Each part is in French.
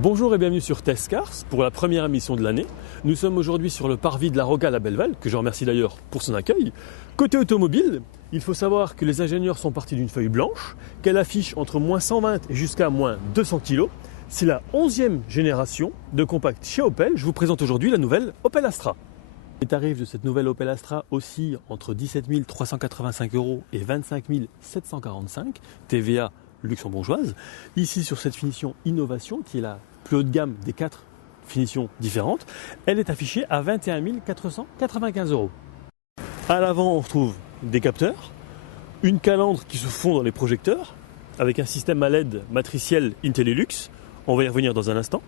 Bonjour et bienvenue sur Test Cars pour la première émission de l'année. Nous sommes aujourd'hui sur le parvis de la Rocale à Belleval, que je remercie d'ailleurs pour son accueil. Côté automobile, il faut savoir que les ingénieurs sont partis d'une feuille blanche, qu'elle affiche entre moins 120 et jusqu'à moins 200 kg. C'est la 11e génération de compact chez Opel. Je vous présente aujourd'hui la nouvelle Opel Astra. Les tarifs de cette nouvelle Opel Astra oscillent entre 17 385 € et 25 745 TVA luxembourgeoise. Ici sur cette finition Innovation, qui est la plus haut de gamme des 4 finitions différentes, elle est affichée à 21 495 €. À l'avant, on retrouve des capteurs, une calandre qui se fond dans les projecteurs, avec un système à LED matriciel Intellilux. On va y revenir dans un instant.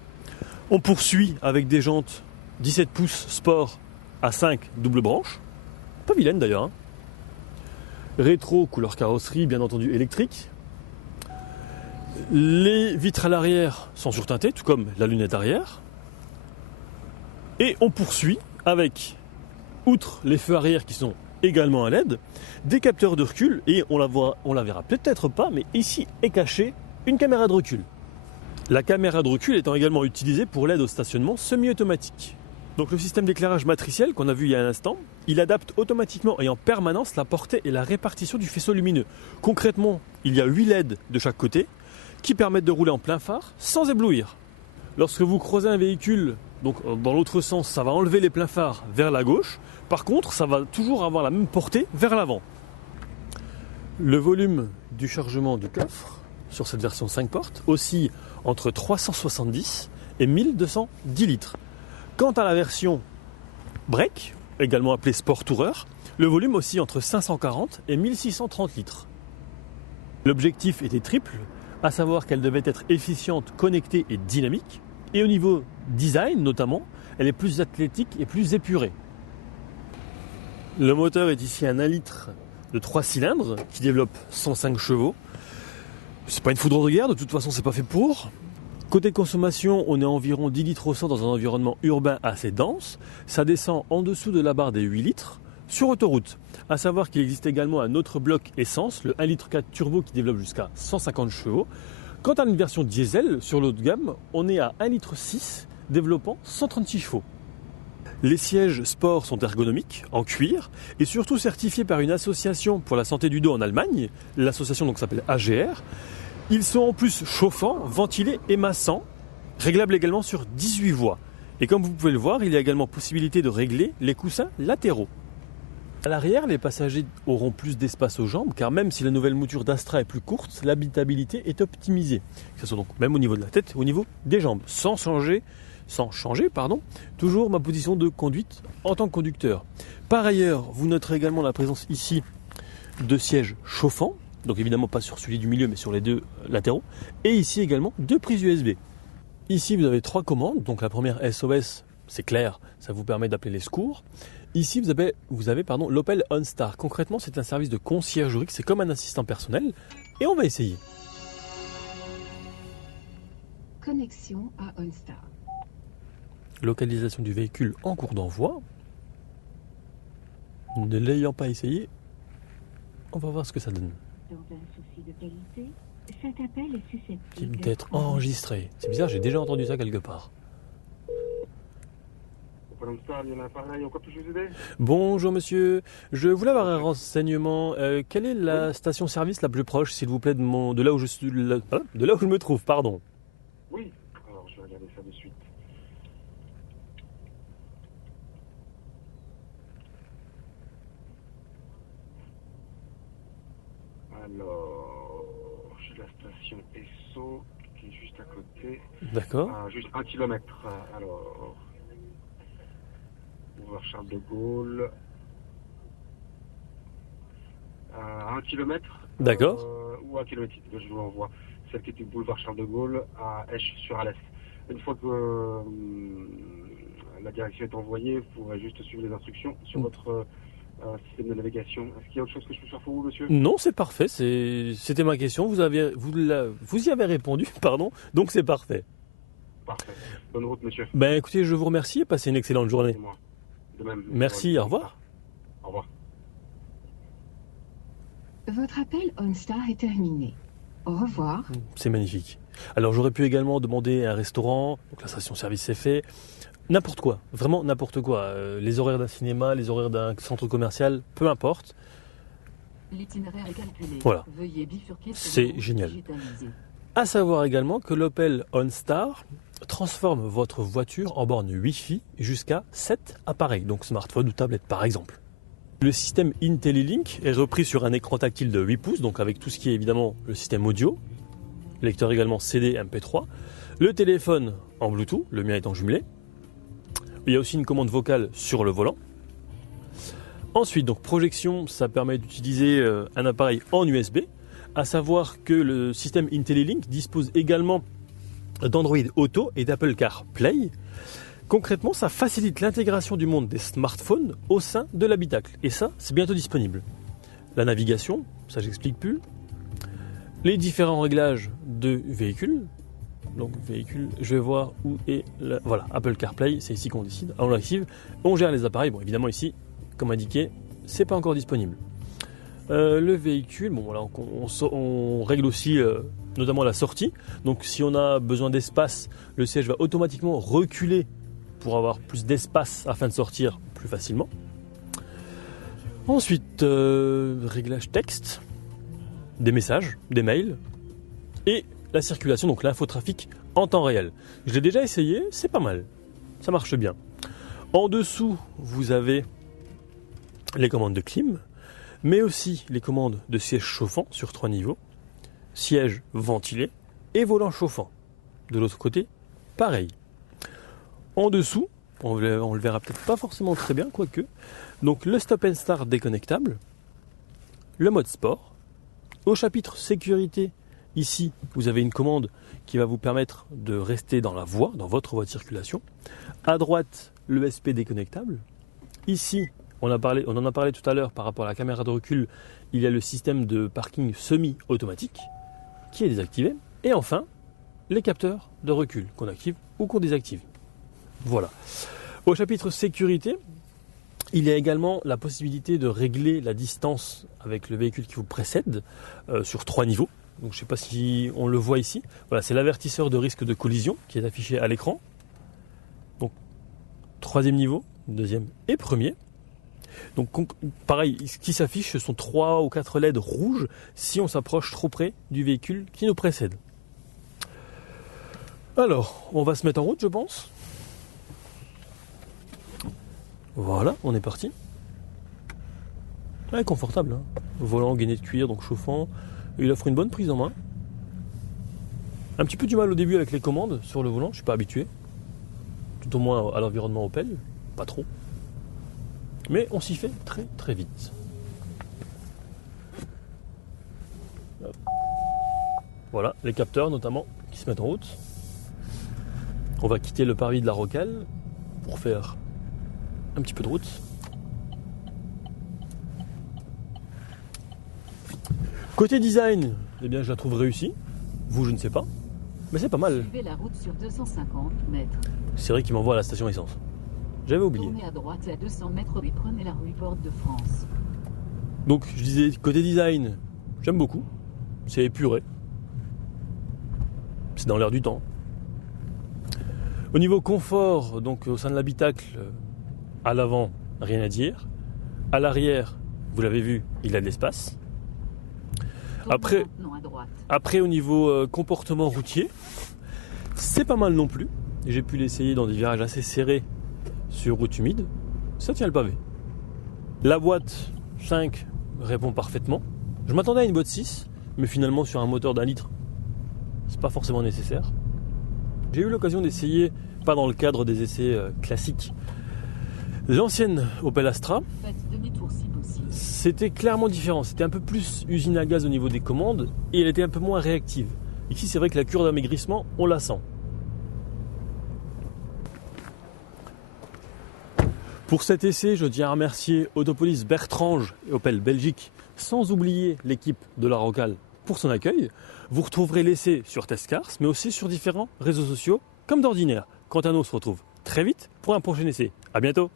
On poursuit avec des jantes 17 pouces sport à 5 double branches. Pas vilaine d'ailleurs. Rétro, couleur carrosserie, bien entendu électrique. Les vitres à l'arrière sont surteintées, tout comme la lunette arrière. Et on poursuit avec, outre les feux arrière qui sont également à LED, des capteurs de recul. Et on la verra peut-être pas, mais ici est cachée une caméra de recul. La caméra de recul étant également utilisée pour l'aide au stationnement semi-automatique. Donc le système d'éclairage matriciel qu'on a vu il y a un instant, il adapte automatiquement et en permanence la portée et la répartition du faisceau lumineux. Concrètement, il y a 8 LED de chaque côté qui permettent de rouler en plein phare sans éblouir. Lorsque vous croisez un véhicule, donc dans l'autre sens, ça va enlever les pleins phares vers la gauche. Par contre, ça va toujours avoir la même portée vers l'avant. Le volume du chargement du coffre sur cette version 5 portes oscille entre 370 et 1210 litres. Quant à la version Break, également appelée Sport Tourer, le volume oscille entre 540 et 1630 litres. L'objectif était triple, à savoir qu'elle devait être efficiente, connectée et dynamique. Et au niveau design notamment, elle est plus athlétique et plus épurée. Le moteur est ici un 1 litre de 3 cylindres qui développe 105 chevaux. C'est pas une foudre de guerre, de toute façon c'est pas fait pour. Côté consommation, on est environ 10 litres au 100 dans un environnement urbain assez dense. Ça descend en dessous de la barre des 8 litres sur autoroute. A savoir qu'il existe également un autre bloc essence, le 1,4 litre turbo qui développe jusqu'à 150 chevaux. Quant à une version diesel, sur l'autre gamme, on est à 1,6 litre développant 136 chevaux. Les sièges sport sont ergonomiques, en cuir, et surtout certifiés par une association pour la santé du dos en Allemagne. L'association donc s'appelle AGR. Ils sont en plus chauffants, ventilés et massants, réglables également sur 18 voies. Et comme vous pouvez le voir, il y a également possibilité de régler les coussins latéraux. À l'arrière, les passagers auront plus d'espace aux jambes, car même si la nouvelle mouture d'Astra est plus courte, l'habitabilité est optimisée. Que ce soit donc même au niveau de la tête, au niveau des jambes, sans changer, toujours ma position de conduite en tant que conducteur. Par ailleurs, vous noterez également la présence ici de sièges chauffants, donc évidemment pas sur celui du milieu, mais sur les deux latéraux, et ici également 2 prises USB. Ici, vous avez 3 commandes, donc la première SOS, c'est clair, ça vous permet d'appeler les secours. Ici, vous avez l'Opel OnStar. Concrètement, c'est un service de conciergerie, c'est comme un assistant personnel. Et on va essayer. Connexion à OnStar. Localisation du véhicule en cours d'envoi. Ne l'ayant pas essayé, on va voir ce que ça donne. Dans un souci de qualité, cet appel est susceptible d'être enregistré. C'est bizarre, j'ai déjà entendu ça quelque part. Bonjour monsieur, je voulais avoir un renseignement. Quelle est la station-service la plus proche, s'il vous plaît, de là où je me trouve, pardon. Oui, alors je vais regarder ça de suite. Alors, j'ai la station Esso qui est juste à côté. D'accord. Juste 1 km. Alors, boulevard Charles de Gaulle. 1 km. D'accord. Ou 1 km, je vous l'envoie. Celle qui était boulevard Charles de Gaulle à Esch-sur-Alès. Une fois que la direction est envoyée, vous pourrez juste suivre les instructions sur votre système de navigation. Est-ce qu'il y a autre chose que je peux faire pour vous, monsieur? Non, c'est parfait. C'était ma question. Vous y avez répondu, pardon. Donc c'est parfait. Parfait. Bonne route, monsieur. Ben écoutez, je vous remercie et passez une excellente journée. C'est moi. De même. Merci, au revoir. Au revoir. Votre appel OnStar est terminé. Au revoir. C'est magnifique. Alors j'aurais pu également demander un restaurant, donc la station-service c'est fait, n'importe quoi, vraiment n'importe quoi. Les horaires d'un cinéma, les horaires d'un centre commercial, peu importe. L'itinéraire est calculé. Voilà. Veuillez bifurquer sur C'est une route génial. digitalisée. À savoir également que l'Opel OnStar transforme votre voiture en borne Wi-Fi jusqu'à 7 appareils, donc smartphone ou tablette par exemple. Le système IntelliLink est repris sur un écran tactile de 8 pouces, donc avec tout ce qui est évidemment le système audio, lecteur également CD MP3, le téléphone en Bluetooth, le mien étant jumelé. Il y a aussi une commande vocale sur le volant. Ensuite, donc projection, ça permet d'utiliser un appareil en USB, à savoir que le système IntelliLink dispose également d'Android Auto et d'Apple CarPlay. Concrètement, ça facilite l'intégration du monde des smartphones au sein de l'habitacle. Et ça, c'est bientôt disponible. La navigation, ça j'explique plus. Les différents réglages de véhicules. Donc véhicule, je vais voir où est voilà, Apple CarPlay, c'est ici qu'on décide. On l'active, on gère les appareils. Bon, évidemment ici, comme indiqué, c'est pas encore disponible. Le véhicule, bon voilà, on règle aussi notamment la sortie. Donc si on a besoin d'espace, le siège va automatiquement reculer pour avoir plus d'espace afin de sortir plus facilement. Ensuite, réglage texte, des messages, des mails et la circulation, donc l'infotrafic en temps réel. Je l'ai déjà essayé, c'est pas mal, ça marche bien. En dessous, vous avez les commandes de clim, mais aussi les commandes de siège chauffant sur 3 niveaux, siège ventilé et volant chauffant. De l'autre côté, pareil. En dessous, on le verra peut-être pas forcément très bien, quoique. Donc le Stop and Start déconnectable, le mode sport. Au chapitre sécurité, ici, vous avez une commande qui va vous permettre de rester dans la voie, dans votre voie de circulation. À droite, le SP déconnectable. Ici, on en a parlé tout à l'heure par rapport à la caméra de recul, il y a le système de parking semi-automatique qui est désactivé. Et enfin, les capteurs de recul qu'on active ou qu'on désactive. Voilà. Au chapitre sécurité, il y a également la possibilité de régler la distance avec le véhicule qui vous précède sur 3 niveaux. Donc, je ne sais pas si on le voit ici. Voilà, c'est l'avertisseur de risque de collision qui est affiché à l'écran. Donc, 3e niveau, 2e et 1er. Donc, pareil, ce qui s'affiche, ce sont 3 ou 4 LED rouges si on s'approche trop près du véhicule qui nous précède. Alors, on va se mettre en route, je pense. Voilà, on est parti. Ouais, confortable, hein. Volant gainé de cuir, donc chauffant. Il offre une bonne prise en main. Un petit peu du mal au début avec les commandes sur le volant, je suis pas habitué. Tout au moins à l'environnement Opel, pas trop. Mais on s'y fait très très vite. Hop. Voilà, les capteurs notamment qui se mettent en route. On va quitter le parvis de la Rocale pour faire un petit peu de route. Côté design, eh bien je la trouve réussie. Vous, je ne sais pas. Mais c'est pas mal. Suivez la route sur 250 mètres. C'est vrai qu'il m'envoie à la station essence. J'avais oublié. Tournez à droite et à 200 mètres et prenez la rue Porte de France. Donc je disais, côté design, j'aime beaucoup. C'est épuré. C'est dans l'air du temps. Au niveau confort, donc au sein de l'habitacle, à l'avant, rien à dire. À l'arrière, vous l'avez vu, il a de l'espace. Tournez maintenant à droite. Après, au niveau comportement routier, c'est pas mal non plus. J'ai pu l'essayer dans des virages assez serrés sur route humide. Ça tient le pavé. La boîte 5 répond parfaitement. Je m'attendais à une boîte 6, mais finalement sur un moteur d'1 litre, c'est pas forcément nécessaire. J'ai eu l'occasion d'essayer, pas dans le cadre des essais classiques, l'ancienne Opel Astra. Faites demi-tour si possible. C'était clairement différent. C'était un peu plus usine à gaz au niveau des commandes et elle était un peu moins réactive. Ici, c'est vrai que la cure d'amaigrissement, on la sent. Pour cet essai, je tiens à remercier Autopolis Bertrange et Opel Belgique, sans oublier l'équipe de la Rocale pour son accueil. Vous retrouverez l'essai sur Testcars, mais aussi sur différents réseaux sociaux, comme d'ordinaire. Quant à nous, on se retrouve très vite pour un prochain essai. À bientôt!